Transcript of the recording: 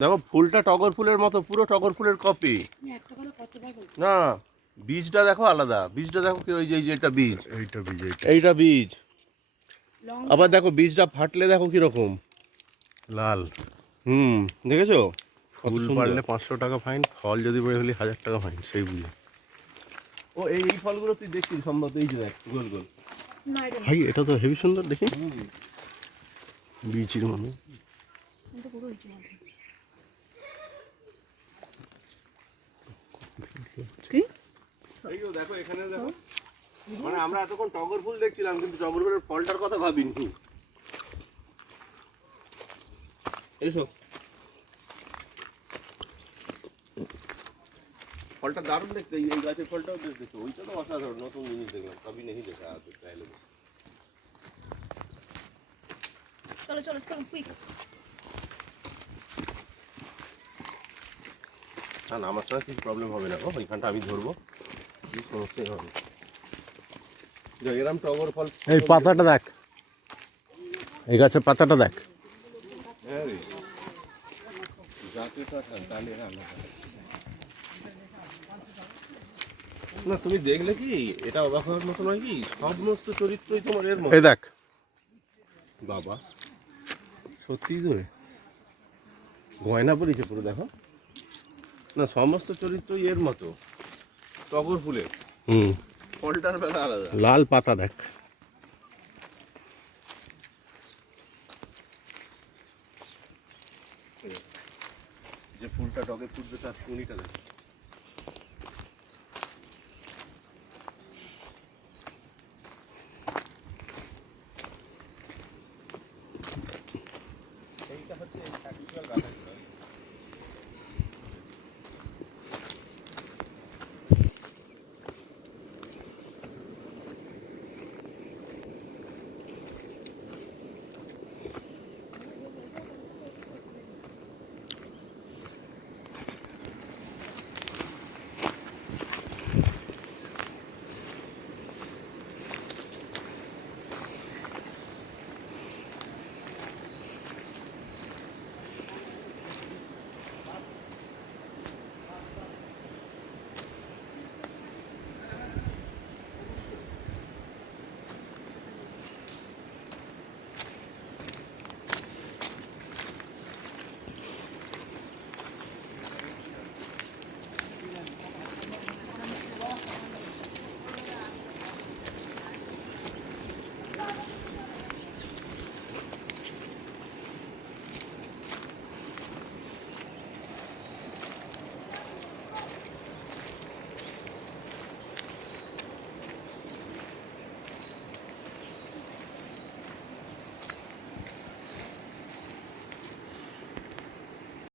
দেখো ফুলটা টগর ফুলের মতো, পুরো টগর ফুলের কপি। না বীজটা দেখো আলাদা, বীজটা দেখো কি, ওই যে এটা বীজ, এইটা বীজ। আবার দেখো বীজটা ফাটলে দেখো কিরকম লাল। দেখেছো? ফুল পারলে 500 টাকা ফাইন, ফল যদি বের হলে 1000 টাকা ফাইন, সেই বুঝে। ও এই ফলগুলো তুই দেখছিস সম্ভবত, এই যে দেখ গোল গোল। ভাই এটা তো হেভি সুন্দর দেখি, বীজের মানে। দেখো এখানে দেখো, মানে আমরা এতক্ষণ টগর ফুল দেখছিলাম কিন্তু টগর ফুলের ফলটার কথা ভাবিনি। এসো, ফলটা দারুণ দেখতে, এই গাছের ফলটাও দেখতে, ওইটা তো অসাধারণ, নতুন জিনিস দেখলাম, কবি নেই দেখা আছে চাইলে। চলো চলো চলো কুইক। না না, আমার সঙ্গে কিছু প্রবলেম হবে না গো, ওইখানটা আমি ধরবো, কি সমস্যাই হবে। এরম টগর ফল, এই পাতাটা দেখ, এই গাছের পাতাটা দেখ। হ্যাঁ রে, জাতিটা তাহলে না, তুমি দেখলে কি এটা অবাক হওয়ার মতো নয় কি, সমস্ত চরিত্রই তোমার এর মতো। এই দেখ বাবা সত্যি তো গয়না পড়েছে পুরো, দেখো না, সমস্ত চরিত্রই এর মতো টগর ফুলের। ফলটার বেলা আলাদা, লাল পাতা দেখ। যে ফুলটা টগে ফুটবে তার কুড়িটা দেখ।